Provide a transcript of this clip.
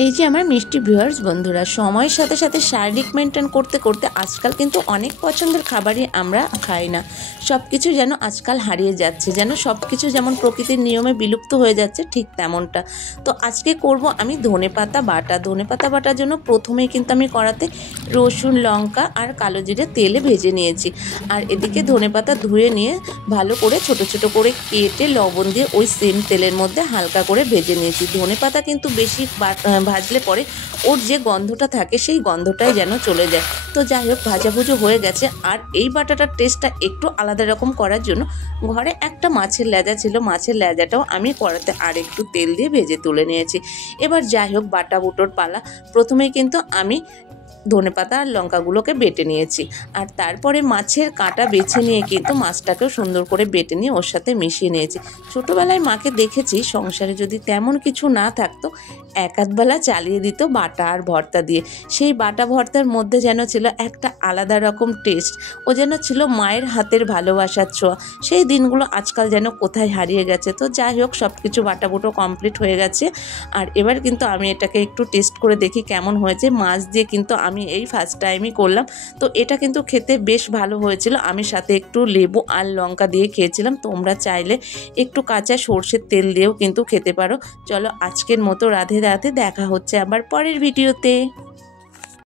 এই যে আমার মিষ্টি ভিউয়ার্স বন্ধুরা, সময়ের সাথে সাথে শারীরিক মেনটেন করতে করতে আজকাল কিন্তু অনেক পছন্দের খাবারই আমরা খাই না। সব কিছু যেন আজকাল হারিয়ে যাচ্ছে, যেন সব কিছু যেমন প্রকৃতির নিয়মে বিলুপ্ত হয়ে যাচ্ছে ঠিক তেমনটা। তো আজকে করব আমি ধনেপাতা বাটা। ধনেপাতা বাটার জন্য প্রথমেই কিন্তু আমি কড়াতে রসুন, লঙ্কা আর কালো জিরে তেলে ভেজে নিয়েছি। আর এদিকে ধনেপাতা ধুয়ে নিয়ে ভালো করে ছোট ছোট করে কেটে লবণ দিয়ে ওই সেম তেলের মধ্যে হালকা করে ভেজে নিয়েছি। ধনেপাতা কিন্তু বেশি ভাজলে পরে ওর যে গন্ধটা থাকে সেই গন্ধটাই যেন চলে যায়। তো যাই হোক, ভাজাভুজো হয়ে গেছে। আর এই বাটাটার টেস্টটা একটু আলাদা রকম করার জন্য ঘরে একটা মাছের লেজা ছিল, মাছের লেজাটাও আমি কড়াতে আর একটু তেল দিয়ে ভেজে তুলে নিয়েছি। এবার যাই হোক, বাটা বুটোর পালা। প্রথমেই কিন্তু আমি ধনেপাতা আর লঙ্কাগুলোকে বেটে নিয়েছি, আর তারপরে মাছের কাঁটা বেছে নিয়ে কিন্তু মাছটাকেও সুন্দর করে বেটে নিয়ে ওর সাথে মিশিয়ে নিয়েছি। ছোটোবেলায় মাকে দেখেছি সংসারে যদি তেমন কিছু না থাকতো এক আধবেলা চালিয়ে দিত বাটা আর ভর্তা দিয়ে। সেই বাটা ভর্তার মধ্যে যেন ছিল একটা আলাদা রকম টেস্ট, ও যেন ছিল মায়ের হাতের ভালোবাসার ছোঁয়া। সেই দিনগুলো আজকাল যেন কোথায় হারিয়ে গেছে। তো যাই হোক, সব কিছু বাটা বুটো কমপ্লিট হয়ে গেছে। আর এবার কিন্তু আমি এটাকে একটু টেস্ট করে দেখি কেমন হয়েছে। মাছ দিয়ে কিন্তু আমি এই ফার্স্ট টাইমই করলাম, তো এটা কিন্তু খেতে বেশ ভালো হয়েছিল। আমি সাথে একটু লেবু আর লঙ্কা দিয়ে খেয়েছিলাম। তোমরা চাইলে একটু কাঁচা সর্ষের তেল দিয়েও কিন্তু খেতে পারো। চলো আজকের মতো রাধে রাধে, দেখা হচ্ছে আবার পরের ভিডিওতে।